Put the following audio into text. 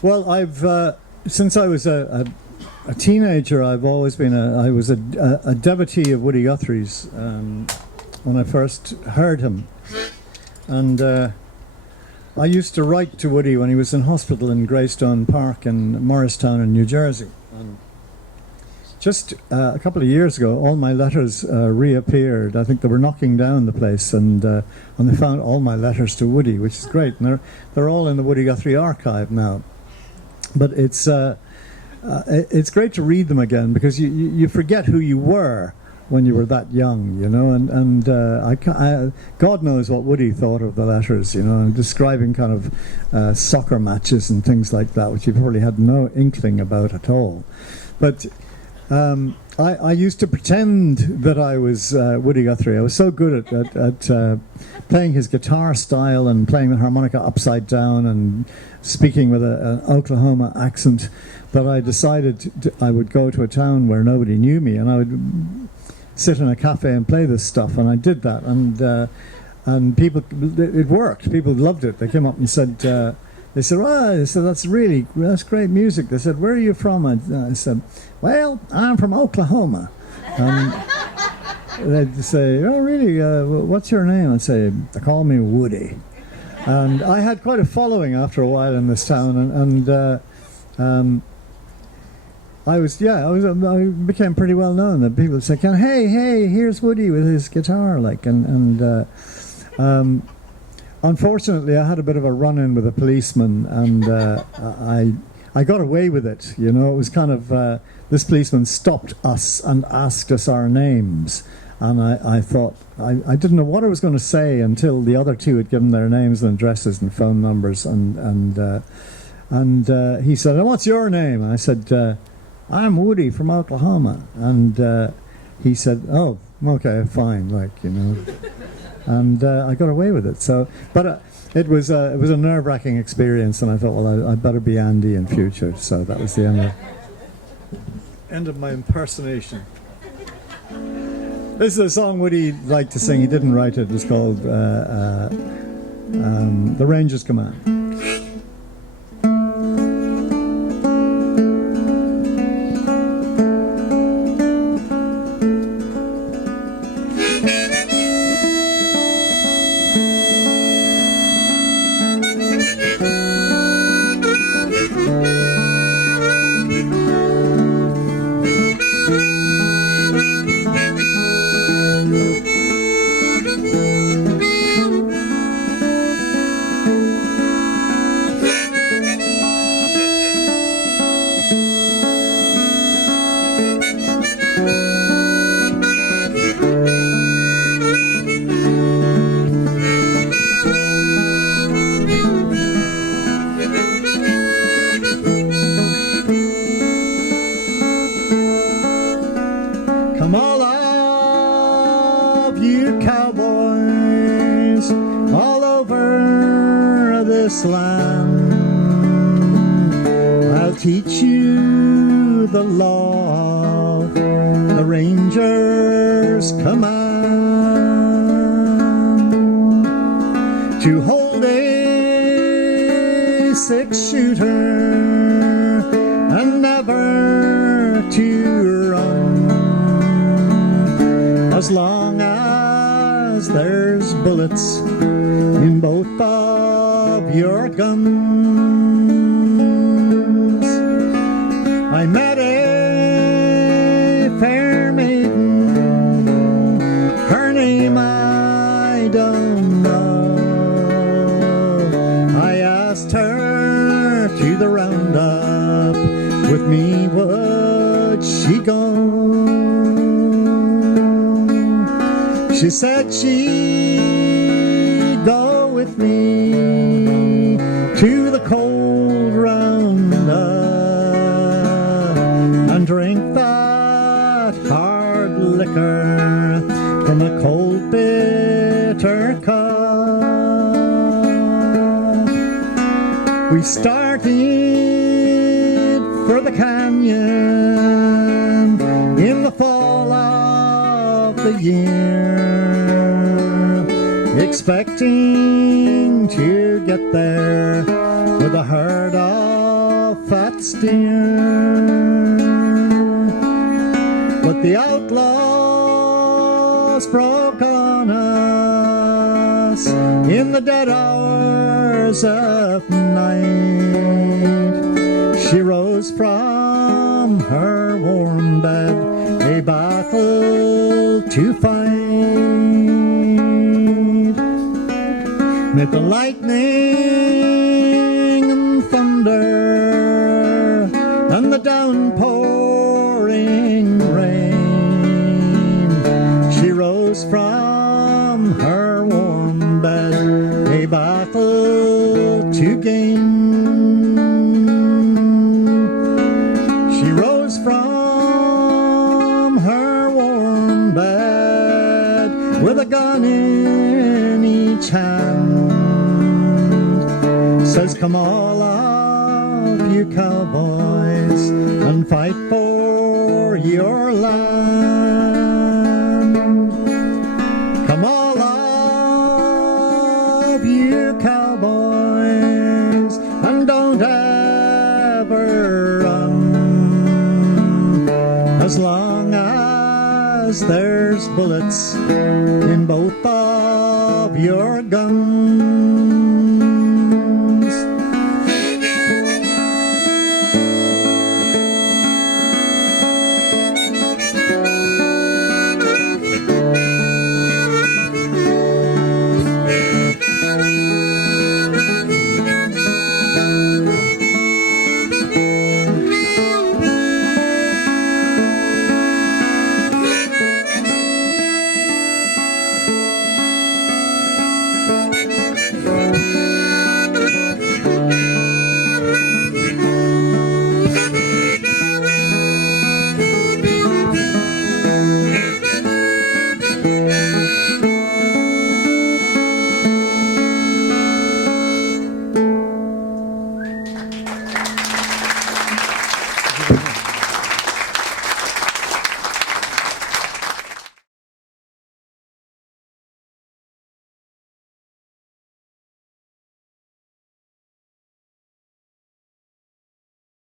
Well, I've since I was a teenager, I've always been I was a devotee of Woody Guthrie's when I first heard him, and I used to write to Woody when he was in hospital in Greystone Park in Morristown in New Jersey. And just a couple of years ago, all my letters reappeared. I think they were knocking down the place, and they found all my letters to Woody, which is great. And they're all in the Woody Guthrie archive now. But it's great to read them again, because you forget who you were when you were that young, you know. And God knows what Woody thought of the letters, you know, and describing kind of soccer matches and things like that, which he probably had no inkling about at all. But I used to pretend that I was Woody Guthrie. I was so good at playing his guitar style and playing the harmonica upside down and speaking with an Oklahoma accent that I decided I would go to a town where nobody knew me, and I would sit in a cafe and play this stuff. And I did that, and people, it worked. People loved it. They came up and said, they said, that's great music. They said, where are you from? I said, well, I'm from Oklahoma. And they'd say, oh, really? What's your name? I'd say, they call me Woody. And I had quite a following after a while in this town, and I became pretty well known. That people would say, hey, here's Woody with his guitar, like, and unfortunately, I had a bit of a run-in with a policeman, and I got away with it. You know, it was kind of this policeman stopped us and asked us our names, and I thought I didn't know what I was going to say until the other two had given their names and addresses and phone numbers, and he said, "What's your name?" And I said, "I'm Woody from Oklahoma," and he said, "Oh, okay, fine," like, you know. And I got away with it. So, but it was a nerve-wracking experience, and I thought, well, I better be Andy in future. So that was the end of my impersonation. This is a song Woody liked to sing. He didn't write it. It's called "The Ranger's Command." Come all of you cowboys all over this land, I'll teach you the law of the Ranger's command. To hold a six-shooter and never to run, as long as there's bullets in both of your guns. I met a fair maiden, her name I don't know. I asked her to the roundup, with me would she go? She said she'd go with me to the cold roundup and drink that hard liquor from a cold bitter cup. We started for the canyon in the fall of the year, expecting to get there with a herd of fat steer. But the outlaws broke on us in the dead hours of night. She rose from her warm bed, a battle to fight. Mid the lightning and thunder and the downpouring rain, she rose from her warm bed, a battle to gain. She rose from her warm bed with a gun in each hand. Says, come all of you cowboys and fight for your land. Come all of you cowboys and don't ever run, as long as there's bullets in both of your guns.